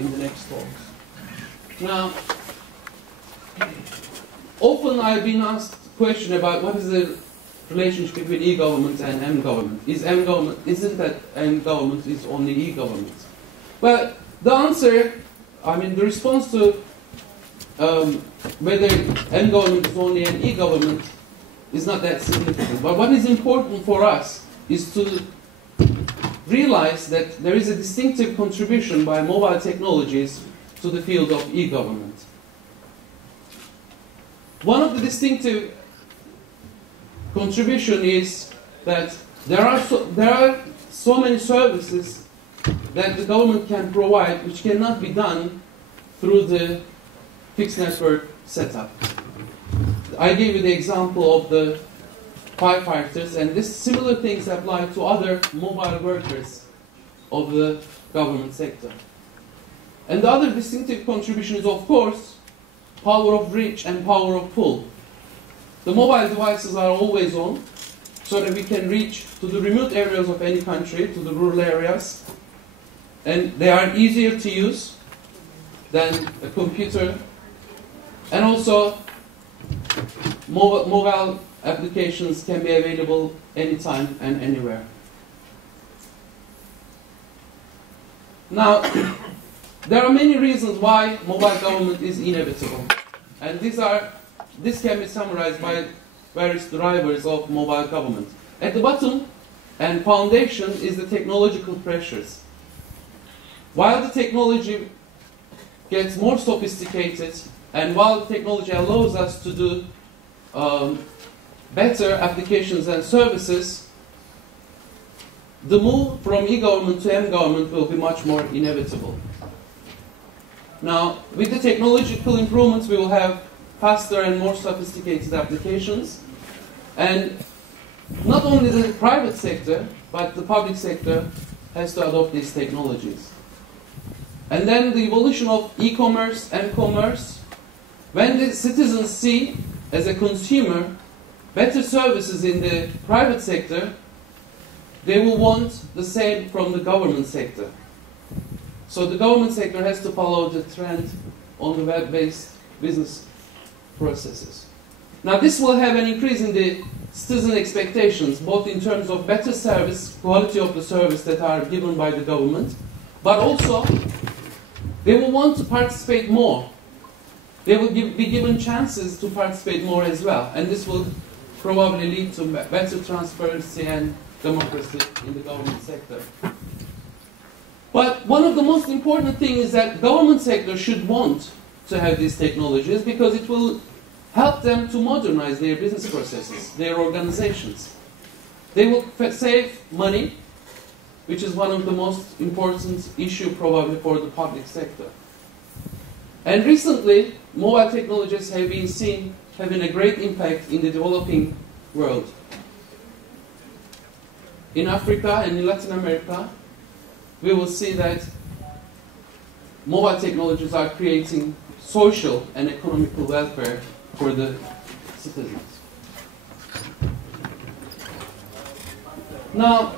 in the next talks. Now, often I've been asked a question about what is the relationship between e-government and mGovernment. Isn't that mGovernment is only e-government? Well, the answer, the response to whether mGovernment is only an e-government is not that significant. But what is important for us is to realize that there is a distinctive contribution by mobile technologies to the field of e-government. One of the distinctive contribution is that there are so many services that the government can provide which cannot be done through the fixed network setup. I gave you the example of the firefighters, and this similar things apply to other mobile workers of the government sector. And the other distinctive contribution is, of course, power of reach and power of pull. The mobile devices are always on, so that we can reach to the remote areas of any country, to the rural areas, and they are easier to use than a computer. And also, mobile applications can be available anytime and anywhere. Now, there are many reasons why mobile government is inevitable, and this can be summarized by various drivers of mobile government. At the bottom and foundation is the technological pressures. While the technology gets more sophisticated, and while the technology allows us to do better applications and services, the move from e-government to m-government will be much more inevitable. Now, with the technological improvements, we will have faster and more sophisticated applications, and not only the private sector, but the public sector has to adopt these technologies. And then the evolution of e-commerce and commerce. When the citizens see, as a consumer, better services in the private sector, they will want the same from the government sector. So the government sector has to follow the trend on the web-based business processes. Now this will have an increase in the citizen expectations, both in terms of better service, quality of the service that are given by the government, but also they will want to participate more. They will be given chances to participate more as well, and this will probably lead to better transparency and democracy in the government sector. But one of the most important things is that government sector should want to have these technologies, because it will help them to modernize their business processes, their organizations. They will save money, which is one of the most important issues probably for the public sector. And recently, mobile technologies have been seen having a great impact in the developing world. In Africa and in Latin America, we will see that mobile technologies are creating social and economical welfare for the citizens. Now,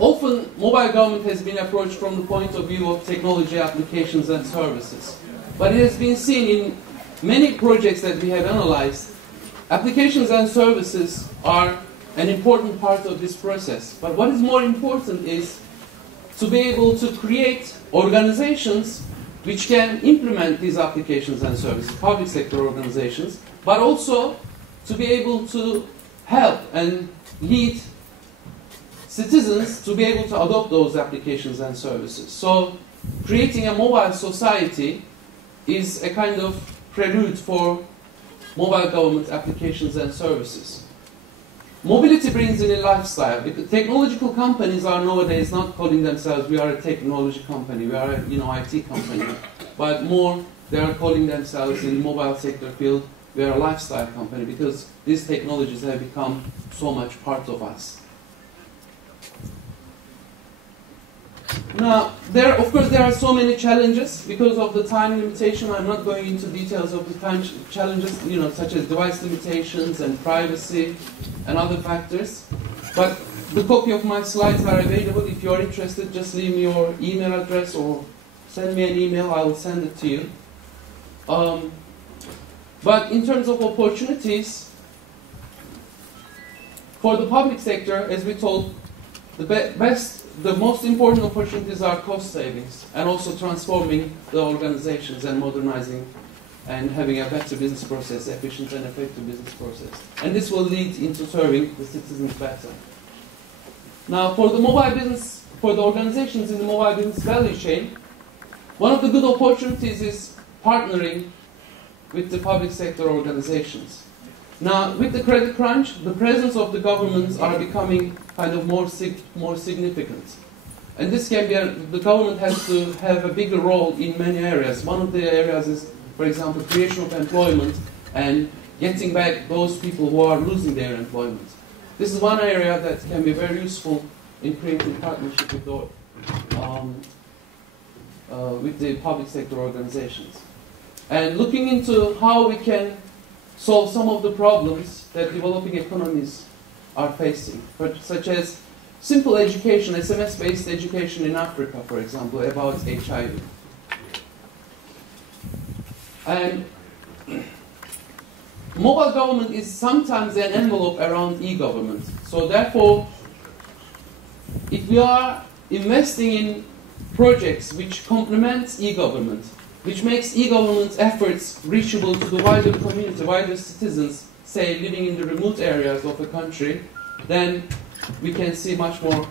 often mobile government has been approached from the point of view of technology applications and services. But it has been seen in many projects that we have analyzed, applications and services are an important part of this process. But what is more important is to be able to create organizations which can implement these applications and services, public sector organizations, but also to be able to help and lead citizens to be able to adopt those applications and services. So creating a mobile society is a kind of prelude for mobile government applications and services. Mobility brings in a lifestyle, because technological companies are nowadays not calling themselves, we are a technology company, we are a IT company, but more they are calling themselves in the mobile sector field, we are a lifestyle company, because these technologies have become so much part of us. Now, of course, there are so many challenges because of the time limitation. I'm not going into details of the time challenges, such as device limitations and privacy and other factors. But the copy of my slides are available. If you're interested, just leave me your email address or send me an email. I will send it to you. But in terms of opportunities, for the public sector, as we told, the most important opportunities are cost savings and also transforming the organizations and modernizing and having a better business process, efficient and effective business process. And this will lead into serving the citizens better. Now, for the mobile business, for the organizations in the mobile business value chain, one of the good opportunities is partnering with the public sector organizations. Now, with the credit crunch, the presence of the governments are becoming kind of more significant. And this can be, the government has to have a bigger role in many areas. One of the areas is, for example, creation of employment and getting back those people who are losing their employment. This is one area that can be very useful in creating partnership with the public sector organizations. And looking into how we can solve some of the problems that developing economies are facing, such as simple education, SMS-based education in Africa, for example, about HIV. And mobile government is sometimes an envelope around e-government. So therefore, if we are investing in projects which complement e-government, which makes e-government efforts reachable to the wider community, wider citizens, say, living in the remote areas of a country, then we can see much more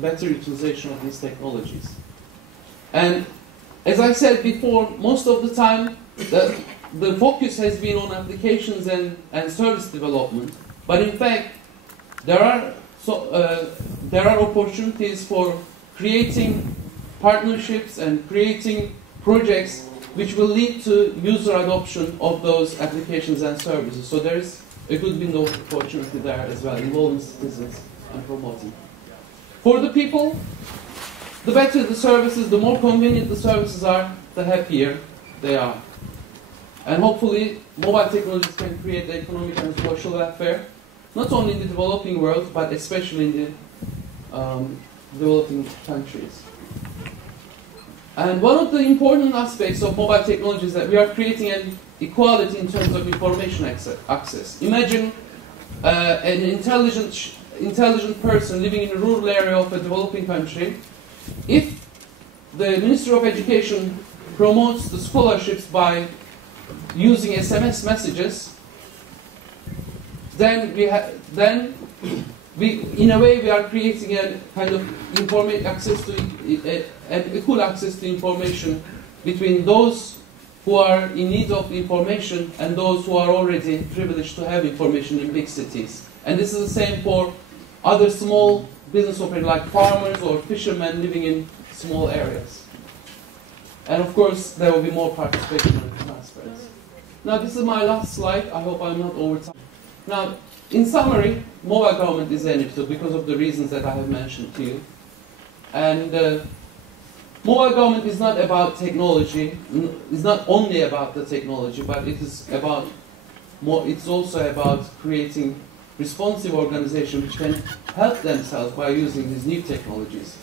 better utilization of these technologies. And as I said before, most of the time, the focus has been on applications and service development. But in fact, there are opportunities for creating partnerships and creating projects which will lead to user adoption of those applications and services. So there is a good window of opportunity there as well, involving citizens and promoting. For the people, the better the services, the more convenient the services are, the happier they are. And hopefully, mobile technologies can create the economic and social welfare, not only in the developing world, but especially in the developing countries. And one of the important aspects of mobile technology is that we are creating an equality in terms of information access. Imagine an intelligent person living in a rural area of a developing country. If the Ministry of Education promotes the scholarships by using SMS messages, then in a way we are creating a kind of equal access to information between those who are in need of information and those who are already privileged to have information in big cities. And this is the same for other small business operators like farmers or fishermen living in small areas. And of course, there will be more participation and transparency. Now, this is my last slide. I hope I'm not over time. Now, in summary, mobile government is inevitable because of the reasons that I have mentioned to you. And mobile government is not about technology. It's not only about the technology, but it is about more. It's also about creating responsive organizations which can help themselves by using these new technologies,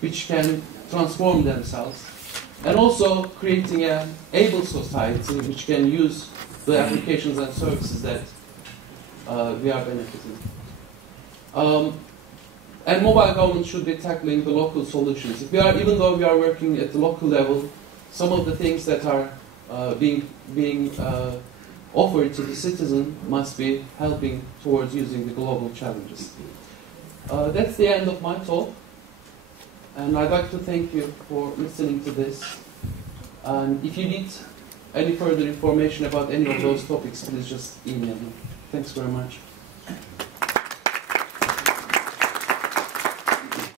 which can transform themselves, and also creating an able society which can use the applications and services that we are benefiting. And mobile government should be tackling the local solutions. Even though we are working at the local level, some of the things that are being offered to the citizen must be helping towards using the global challenges. That's the end of my talk. And I'd like to thank you for listening to this. And if you need any further information about any of those topics, please just email me. Thanks very much.